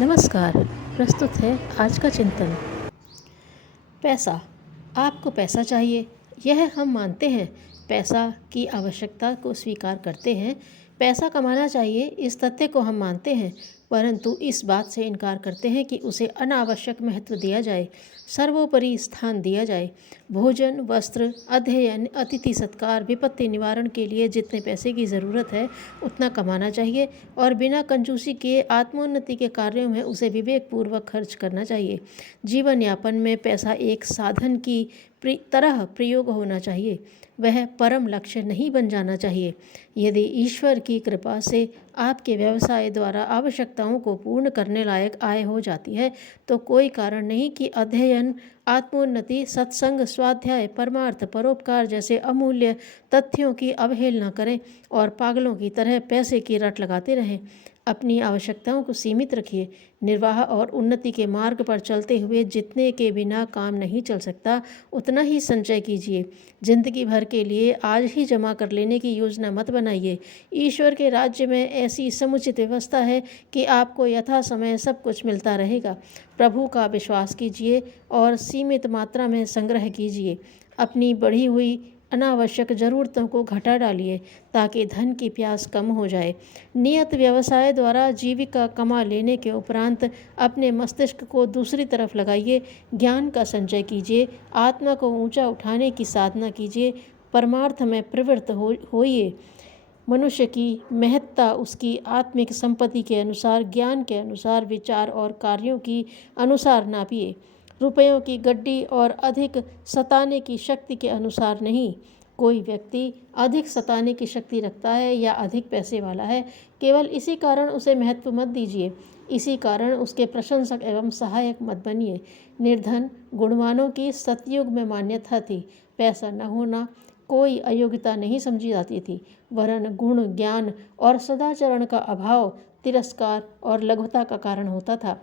नमस्कार। प्रस्तुत है आज का चिंतन। पैसा। आपको पैसा चाहिए, यह हम मानते हैं। पैसा की आवश्यकता को स्वीकार करते हैं। पैसा कमाना चाहिए, इस तथ्य को हम मानते हैं, परंतु इस बात से इनकार करते हैं कि उसे अनावश्यक महत्व दिया जाए, सर्वोपरि स्थान दिया जाए। भोजन, वस्त्र, अध्ययन, अतिथि सत्कार, विपत्ति निवारण के लिए जितने पैसे की ज़रूरत है उतना कमाना चाहिए और बिना कंजूसी किए आत्मोन्नति के कार्यों में उसे विवेकपूर्वक खर्च करना चाहिए। जीवन यापन में पैसा एक साधन की तरह प्रयोग होना चाहिए, वह परम लक्ष्य नहीं बन जाना चाहिए। यदि ईश्वर की कृपा से आपके व्यवसाय द्वारा आवश्यकताओं को पूर्ण करने लायक आय हो जाती है तो कोई कारण नहीं कि अध्ययन, आत्मोन्नति, सत्संग, स्वाध्याय, परमार्थ, परोपकार जैसे अमूल्य तथ्यों की अवहेलना करें और पागलों की तरह पैसे की रट लगाते रहें। अपनी आवश्यकताओं को सीमित रखिए। निर्वाह और उन्नति के मार्ग पर चलते हुए जितने के बिना काम नहीं चल सकता उतना ही संचय कीजिए। जिंदगी भर के लिए आज ही जमा कर लेने की योजना मत बनाइए। ईश्वर के राज्य में ऐसी समुचित व्यवस्था है कि आपको यथा समय सब कुछ मिलता रहेगा। प्रभु का विश्वास कीजिए और सीमित मात्रा में संग्रह कीजिए। अपनी बढ़ी हुई अनावश्यक ज़रूरतों को घटा डालिए ताकि धन की प्यास कम हो जाए। नियत व्यवसाय द्वारा जीविका कमा लेने के उपरांत अपने मस्तिष्क को दूसरी तरफ लगाइए। ज्ञान का संचय कीजिए, आत्मा को ऊंचा उठाने की साधना कीजिए, परमार्थ में प्रवृत्त होइए। मनुष्य की महत्ता उसकी आत्मिक संपत्ति के अनुसार, ज्ञान के अनुसार, विचार और कार्यों की अनुसार नापिए। रुपयों की गड्डी और अधिक सताने की शक्ति के अनुसार नहीं। कोई व्यक्ति अधिक सताने की शक्ति रखता है या अधिक पैसे वाला है, केवल इसी कारण उसे महत्व मत दीजिए। इसी कारण उसके प्रशंसक एवं सहायक मत बनिए। निर्धन गुणवानों की सतयुग में मान्यता थी। पैसा न होना कोई अयोग्यता नहीं समझी जाती थी, वरन गुण, ज्ञान और सदाचरण का अभाव तिरस्कार और लघुता का कारण होता था।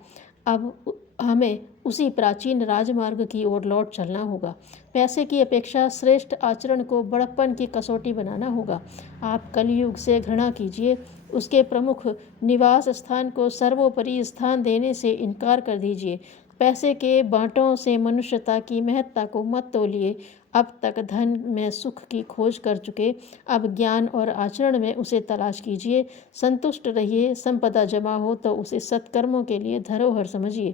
अब हमें उसी प्राचीन राजमार्ग की ओर लौट चलना होगा। पैसे की अपेक्षा श्रेष्ठ आचरण को बड़प्पन की कसौटी बनाना होगा। आप कलयुग से घृणा कीजिए, उसके प्रमुख निवास स्थान को सर्वोपरि स्थान देने से इनकार कर दीजिए। पैसे के बाँटों से मनुष्यता की महत्ता को मत तोलिए। अब तक धन में सुख की खोज कर चुके, अब ज्ञान और आचरण में उसे तलाश कीजिए। संतुष्ट रहिए। संपदा जमा हो तो उसे सत्कर्मों के लिए धरोहर समझिए।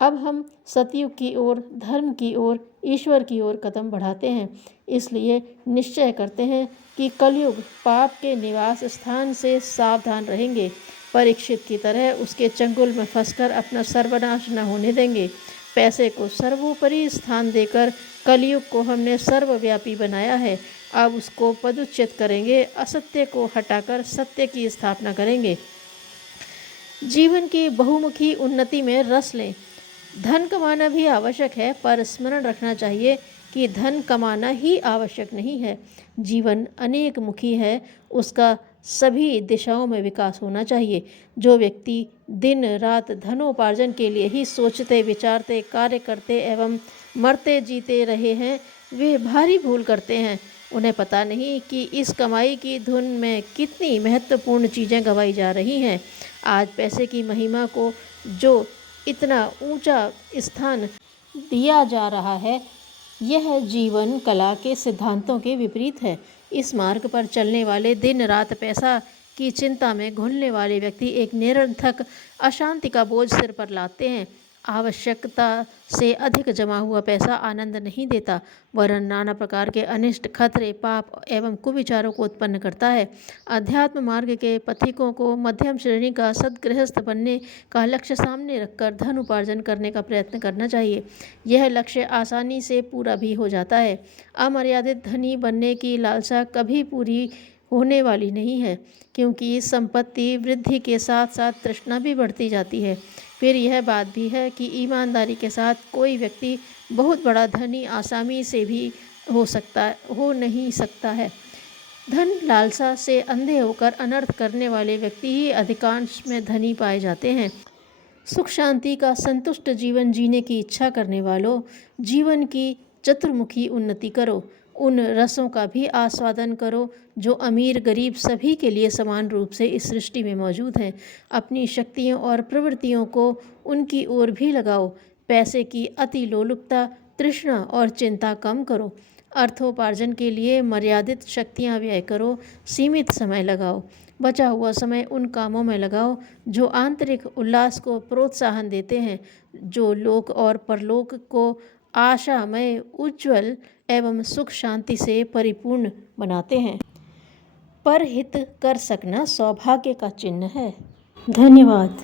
अब हम सतयुग की ओर, धर्म की ओर, ईश्वर की ओर कदम बढ़ाते हैं। इसलिए निश्चय करते हैं कि कलयुग पाप के निवास स्थान से सावधान रहेंगे। परीक्षित की तरह उसके चंगुल में फंसकर अपना सर्वनाश न होने देंगे। पैसे को सर्वोपरि स्थान देकर कलयुग को हमने सर्वव्यापी बनाया है। अब उसको पदच्युत करेंगे, असत्य को हटाकर सत्य की स्थापना करेंगे। जीवन की बहुमुखी उन्नति में रस लें। धन कमाना भी आवश्यक है, पर स्मरण रखना चाहिए कि धन कमाना ही आवश्यक नहीं है। जीवन अनेक मुखी है, उसका सभी दिशाओं में विकास होना चाहिए। जो व्यक्ति दिन रात धनोपार्जन के लिए ही सोचते, विचारते, कार्य करते एवं मरते जीते रहे हैं, वे भारी भूल करते हैं। उन्हें पता नहीं कि इस कमाई की धुन में कितनी महत्वपूर्ण चीज़ें गंवाई जा रही हैं। आज पैसे की महिमा को जो इतना ऊंचा स्थान दिया जा रहा है, यह जीवन कला के सिद्धांतों के विपरीत है। इस मार्ग पर चलने वाले, दिन रात पैसा की चिंता में घुलने वाले व्यक्ति एक निरर्थक अशांति का बोझ सिर पर लाते हैं। आवश्यकता से अधिक जमा हुआ पैसा आनंद नहीं देता, वरन नाना प्रकार के अनिष्ट, खतरे, पाप एवं कुविचारों को उत्पन्न करता है। अध्यात्म मार्ग के पथिकों को मध्यम श्रेणी का सद्गृहस्थ बनने का लक्ष्य सामने रखकर धन उपार्जन करने का प्रयत्न करना चाहिए। यह लक्ष्य आसानी से पूरा भी हो जाता है। अमर्यादित धनी बनने की लालसा कभी पूरी होने वाली नहीं है, क्योंकि संपत्ति वृद्धि के साथ साथ तृष्णा भी बढ़ती जाती है। फिर यह बात भी है कि ईमानदारी के साथ कोई व्यक्ति बहुत बड़ा धनी आसानी से भी हो नहीं सकता है। धन लालसा से अंधे होकर अनर्थ करने वाले व्यक्ति ही अधिकांश में धनी पाए जाते हैं। सुख शांति का संतुष्ट जीवन जीने की इच्छा करने वालों, जीवन की चतुर्मुखी उन्नति करो। उन रसों का भी आस्वादन करो जो अमीर गरीब सभी के लिए समान रूप से इस सृष्टि में मौजूद हैं। अपनी शक्तियों और प्रवृत्तियों को उनकी ओर भी लगाओ। पैसे की अति लोलुपता, तृष्णा और चिंता कम करो। अर्थोपार्जन के लिए मर्यादित शक्तियाँ व्यय करो, सीमित समय लगाओ। बचा हुआ समय उन कामों में लगाओ जो आंतरिक उल्लास को प्रोत्साहन देते हैं, जो लोक और परलोक को आशामय, उज्ज्वल एवं सुख शांति से परिपूर्ण बनाते हैं। परहित कर सकना सौभाग्य का चिन्ह है। धन्यवाद।